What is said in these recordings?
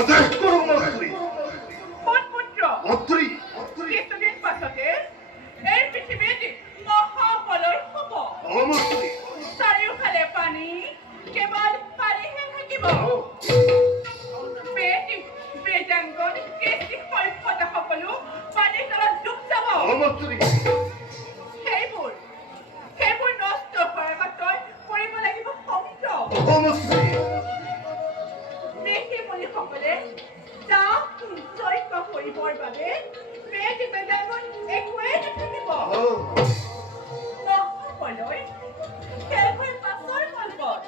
আদেশ কৰুন মন্ত্ৰী। পুত্ৰ মন্ত্ৰী কিছুদিন পাছতে এই পৃথিৱীত মহাপ্ৰলয় হ'ব। মন্ত্ৰী চাৰিওফালে পানী, কেৱল পানীহে থাকিব। বেদাঙ্গন কৃষি সভ্যতা সকলো পানীৰ তলত ডুব যাব। মন্ত্ৰী সেইবোৰ নষ্ট হোৱাৰ আগত তই কৰিব লাগিব সংযম। মন্ত্ৰী ঋষি মুনিসকলে যাক যজ্ঞ কৰিবৰ বাবে বেদাঙ্গন একোৱেই নাথাকিব। মহাপ্ৰলয় শেষ হৈ পাছৰ কল্পত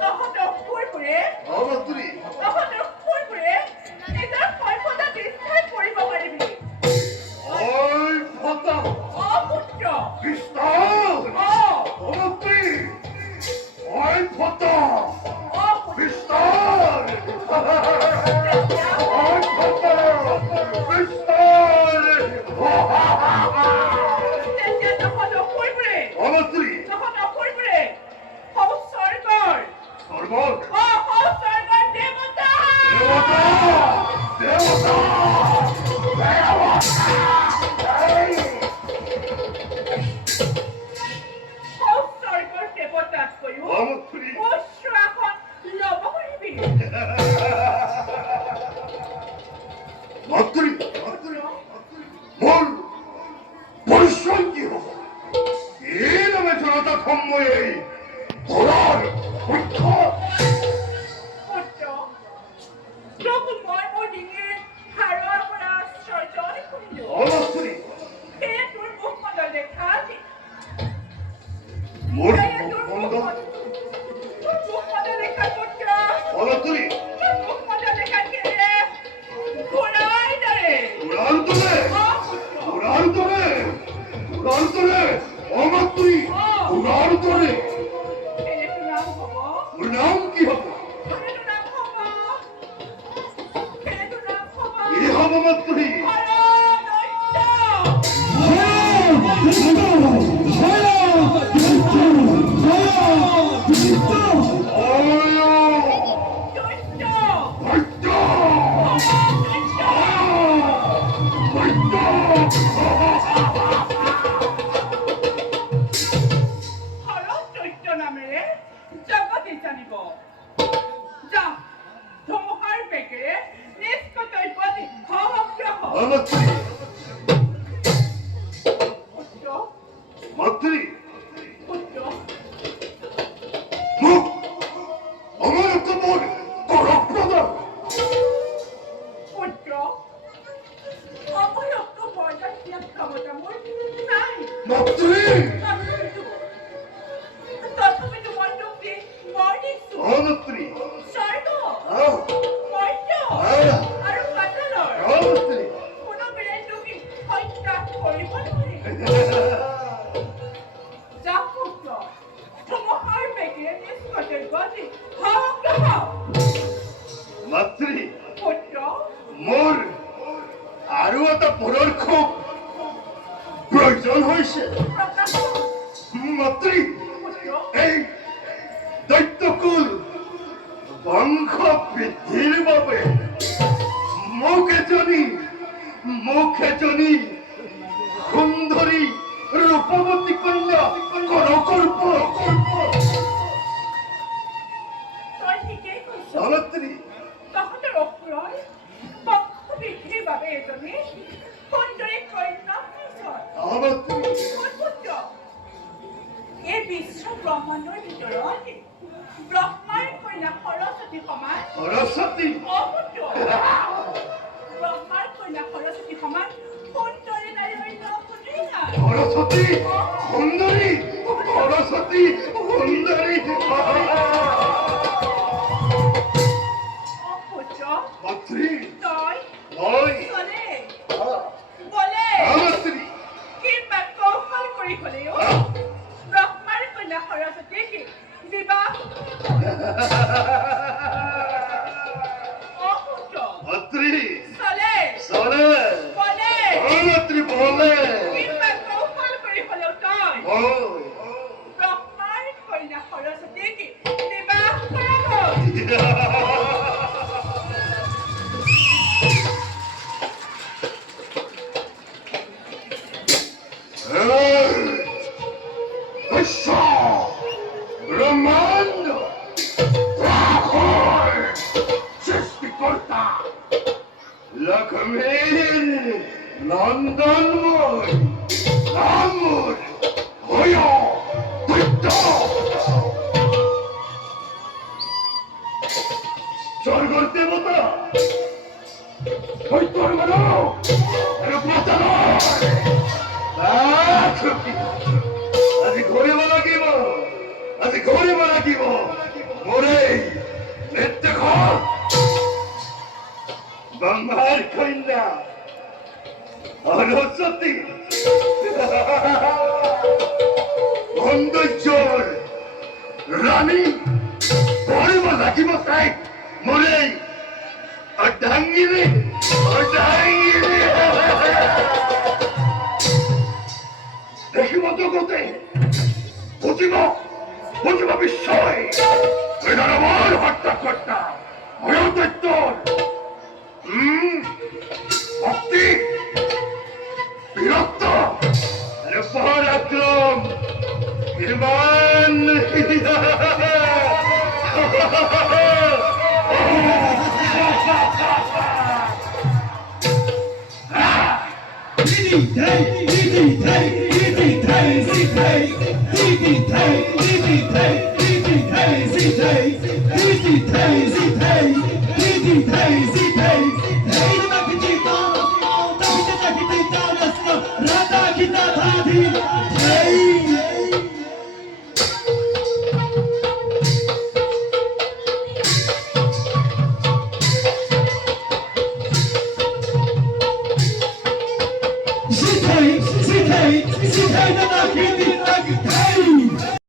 তহঁতৰ সুৰবোৰে নিজৰ সভ্যতা বিস্তাৰ কৰিব পাৰিবি। ওই ফটা পুত্ৰ কৃষ্ণ মন্ত্ৰী ওই ফটা কৃষ্ণ ওই ফটা কৃষ্ণ তেতিয়া তহঁতৰ সুৰবোৰে মন্ত্ৰী স্বৰ্গৰ সৰ্বত স্বৰ্গৰ দেৱতা দেবতা স্বৰ্গৰ দেৱতাতকৈও মন্ত্ৰী উচ্চ আসন ল'ব পাৰিবি। মন্ত্ৰী মোৰ পৰিশ্ৰম কি হব এই নামে জনতা ধৰ্ময়ে ধৰাৰ পৰীক্ষা পুত্ৰ তোক মই মোৰ ডিঙিৰ হাড়ৰ পৰা সৰ্জন কৰিলোঁ। মন্ত্ৰী সেয়ে তোৰ মুখমণ্ডল দেখা মোৰ তোৰ বন্ধ মুখমণ্ডল দেখা পুত্ৰ মন্ত্ৰী তোৰ মুখমণ্ডল দেখা কেলে ঘোঁৰাৰ দৰে। উড়ান তোলে পুত্ৰ উড়ান তোলে উড়ান তোলে মন্ত্ৰী উড়ান তোলে কেলে তোৰ নাম হ'ব ওৰ নাম কি হব কেলে তোৰ নাম হ'ব কি হব মন্ত্ৰী নামেৰে জগতে জানিব। যা ধুমুহাৰ বেগেৰে নিজ কৰ্তব্যত সক্ৰিয় হ। মন্ত্ৰী পুত্ৰ মুখ আমাৰ কবৰ কৰক প্ৰদান পুত্ৰ অপযুক্ত বৰদান দিয়া ক্ষমতা মোৰ নাই। মন্ত্ৰী তথাপিতো মই তোক দি বৰ দিছোঁ। মন্ত্ৰী স্বৰ্গ মৰ্ত্য আৰু পাতালৰ মন্ত্ৰী কোনোবোৰে তোক হত্যা কৰিব নোৱাৰে। যা পুত্ৰ ধুমুহাৰ বেগেৰে নিজ কৰ্তব্যত সক্ৰিয় হ। মন্ত্ৰী পুত্ৰ মোৰ আৰু এটা পৰৰ খুব প্ৰয়োজন হয়েছে প্ৰকাশ মন্ত্ৰী পুত্ৰ এই দৈত্যকুল বংশ বৃদ্ধিৰ বাবে মুখে জনী সুন্দৰী ৰূপবতী কন্যা কৰকল্প তই ঠিকেই কৈছ। মন্ত্ৰী তহঁতৰ অসুৰৰ বংশ বৃদ্ধিৰ বাবে এজনী সুন্দৰী কন্যা পিছত মন্ত্ৰী পুত্ৰ এই বিশ্ব ব্ৰহ্মাণ্ডৰ ভিতৰত ব্ৰহ্মাৰ কন্যা সৰস্বতী সমান সৰস্বতী অপুত্ৰ ব্ৰহ্মাৰ কন্যা সৰস্বতী সমান সুন্দৰী নাৰী অন্য কোনেই নাই। সৰস্বতী সুন্দৰী সৰস্বতী সুন্দৰী অপুত্ৰ মন্ত্ৰী তই ওই চলে বলে মন্ত্ৰী কিবা কৌশল কৰি হ'লেও ব্ৰহ্মাৰ কন্যা সৰস্বতীক বিবাহ অপুত্ৰ মন্ত্ৰী চলে চলে বলে মন্ত্ৰী বলে কিবা কৌশল কৰি হ'লেও তই ওই ব্ৰহ্মাৰ কন্যা সৰস্বতীক বিবাহ কৰাব। কথা লক্ষ্মীৰ নন্দনময় ৰামুৰ ভয় দৈত্য স্বৰ্গৰ দেবতা দৈত্যৰ মানব বাঁচানো আজি ঘূৰিব লাগিব আজি ঘূৰিব লাগিব মোৰে নেত্য ব্ৰহ্মাৰ কন্যা সৰস্বতী সৌন্দৰ্যৰ ৰাণী ধৰিব লাগিব তাইক মোৰে অৰ্ধাংগিনী অৰ্ধাংগিনী দেখিব জগতে বুজিব বুজিব বিশ্বই দানৱৰ হত্যাকৰ্তা ভয়দৈত্যৰ ভক্তি বীৰত্ব আৰু পৰাক্ৰম কিমান She came,